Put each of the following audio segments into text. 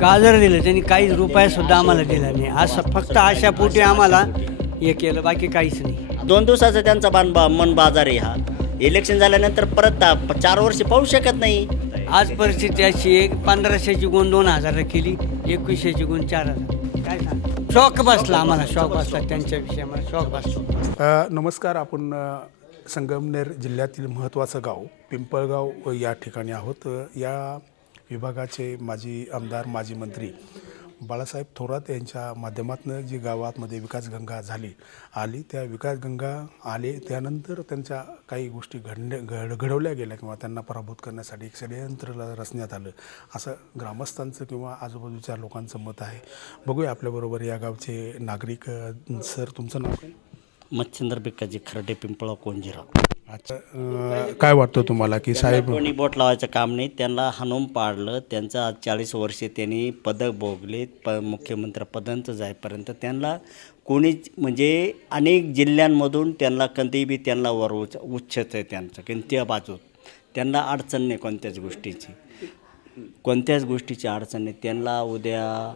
गाजर दिलं त्यांनी, काही रुपयासुद्धा आम्हाला दिला नाही. असं फक्त आशापोटी आम्हाला हे केलं, बाकी काहीच नाही. 2 दिवसाचा त्यांचा मन बाजार आहे हा. इलेक्शन झाल्यानंतर परत 4 वर्ष पाहू शकत नाही. आज परिस्थिती अशी आहे, 1500ची गुण 2000 केली, 2100ची गुण 4000. काय सांग, शॉक बसला आम्हाला, शॉक बसला त्यांच्याविषयी, आम्हाला शॉक बसला. नमस्कार. आपण संगमनेर जिल्ह्यातील महत्त्वाचं गाव पिंपळगाव या ठिकाणी आहोत. या विभागाचे माजी आमदार, माजी मंत्री बाळासाहेब थोरात यांच्या माध्यमातून जी गावामध्ये विकासगंगा आली, त्या विकासगंगा आले त्यानंतर त्यांच्या काही गोष्टी घडवल्या गेल्या किंवा त्यांना पराभूत करण्यासाठी एक षडयंत्र रचण्यात आलं, असं ग्रामस्थांचं किंवा आजूबाजूच्या लोकांचं मत आहे. बघूया आपल्याबरोबर या गावचे नागरिक. सर, तुमचं नाव काय? मच्छिंद्र बिक्काजी खर्डे, पिंपळगाव, कोंजिरा. अच्छा, काय वाटतं तुम्हाला की साहेब कोणी बोट लावायचं काम नाही, त्यांना हाणून पाडलं. त्यांचं आज 40 वर्षे त्यांनी पदक भोगले. मुख्यमंत्री पदांचं जाईपर्यंत त्यांना कोणीच म्हणजे अनेक जिल्ह्यांमधून त्यांना कधीही बी त्यांना वर उच्चच आहे त्यांचं कोणत्या बाजूत. त्यांना अडचण नाही कोणत्याच गोष्टीची अडचण नाही. त्यांना उद्या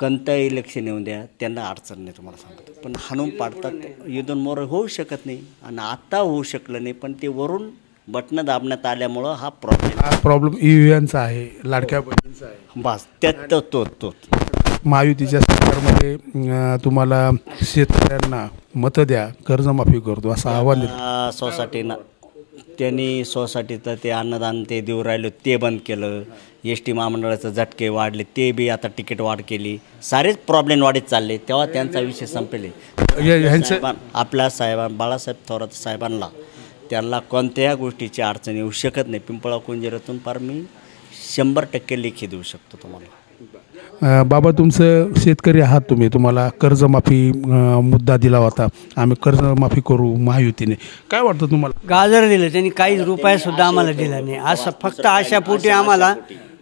कोणतं इलेक्शन येऊन द्या, त्यांना अडचण नाही. तुम्हाला सांगतो, पण हाणून पाडतात. युद्धन मोर होऊ शकत नाही आणि आत्ता होऊ शकलं नाही, पण ते वरून बटणं दाबण्यात आल्यामुळं हा प्रॉब्लेम ईव्हीएमचा आहे, लाडक्या बहिणींचा आहे. बस त्यात तो महायुतीच्या सरकारमध्ये तुम्हाला शेतकऱ्यांना मतं द्या, कर्जमाफी करतो असं आव्हान दिलं. सोसायटीनं त्यांनी सोसायटीचं ते अन्नदान ते देऊ राहिलं, ते बंद केलं. ST महामंडळाचं झटके वाढले, ते बी आता तिकीट वाढ केली. सारेच प्रॉब्लेम वाढत चालले. तेव्हा त्यांचा विषय संपले. आपल्या बाळासाहेब थोरात साहेबांना त्यांना कोणत्या गोष्टीची अडचण येऊ शकत नाही. पिंपळा कोंजिरातून फार मी 100% लेखी देऊ शकतो तुम्हाला. बाबा, तुमचं शेतकरी आहात तुम्हाला कर्जमाफी मुद्दा दिला होता, आम्ही कर्जमाफी करू महायुतीने. काय वाटतं तुम्हाला? गाजर दिलं त्यांनी, काही रुपयासुद्धा आम्हाला दिला नाही. असं फक्त आशापोटी आम्हाला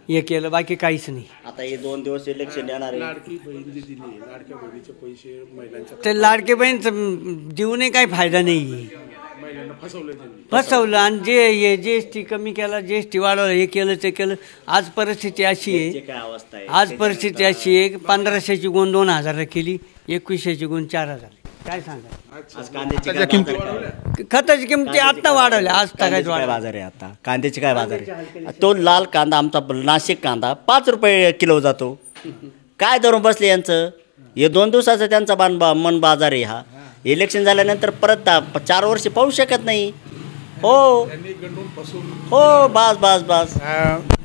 हे केलं, बाकी काहीच नाही. आता हे 2 दिवस इलेक्शन येणार आहे. ते लाडके बहीण देऊनही काही फायदा नाही. फसवलं आणि जे GST कमी केला, GST वाढवलं, हे केलं ते केलं. आज परिस्थिती अशी आहे, 1500ची गुण 2000 केली, 2100ची गुण 4000. काय सांगा, खताची किमती आत्ता वाढवल्या. आज काय बाजार आहे आता कांद्याची? काय बाजार आहे? तो लाल कांदा आमचा नाशिक कांदा 5 रुपये किलो जातो. काय धरून बसले यांचं? हे 2 दिवसाचा त्यांचा मन बाजार आहे हा. इलेक्शन झाल्यानंतर परत 4 वर्ष पाहू शकत नाही. हो, बस.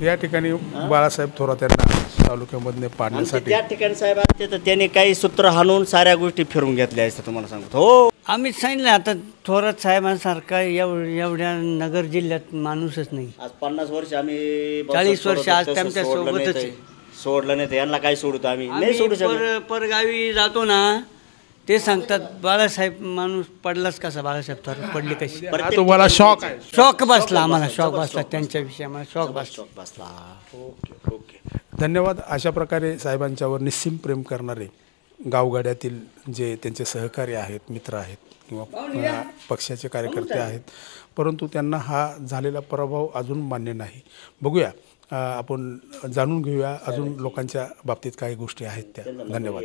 या ठिकाणी बाळासाहेब थोरात यांना तालुक्यामधले पाडण्यासाठी त्या ठिकाणी साहेब असते तर त्यांनी काही सूत्र हाणून साऱ्या गोष्टी फिरून घेतल्या असं तुम्हाला सांगतो. हो, आम्ही सांगितलं. आता थोरात साहेबांसारखा एवढ्या नगर जिल्ह्यात माणूसच नाही. आज 50 वर्ष आम्ही 40 वर्ष आज त्यांच्या सोबतच आहे. सोडलं नाही तर यांना काय सोडतो आम्ही? नाही सोडू शकत. परगावी जातो ना, ते सांगतात बाळासाहेब माणूस पडलाच कसा, बाळासाहेब थोरात पडले कशी. तुम्हाला शॉक आहे? शॉक बसला आम्हाला, शॉक बसला त्यांच्याविषयी, आम्हाला शॉक बसला. ओके. धन्यवाद. अशा प्रकारे साहेबांच्यावर निस्सीम प्रेम करणारे गावगाड्यातील जे त्यांचे सहकारी आहेत, मित्र आहेत किंवा पक्षाचे कार्यकर्ते आहेत, परंतु त्यांना हा झालेला पराभव अजून मान्य नाही. बघूया, आपण जाणून घेऊया अजून लोकांच्या बाबतीत काही गोष्टी आहेत त्या. धन्यवाद.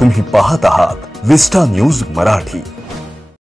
तुम्ही पाहत आहात विस्टा न्यूज मराठी.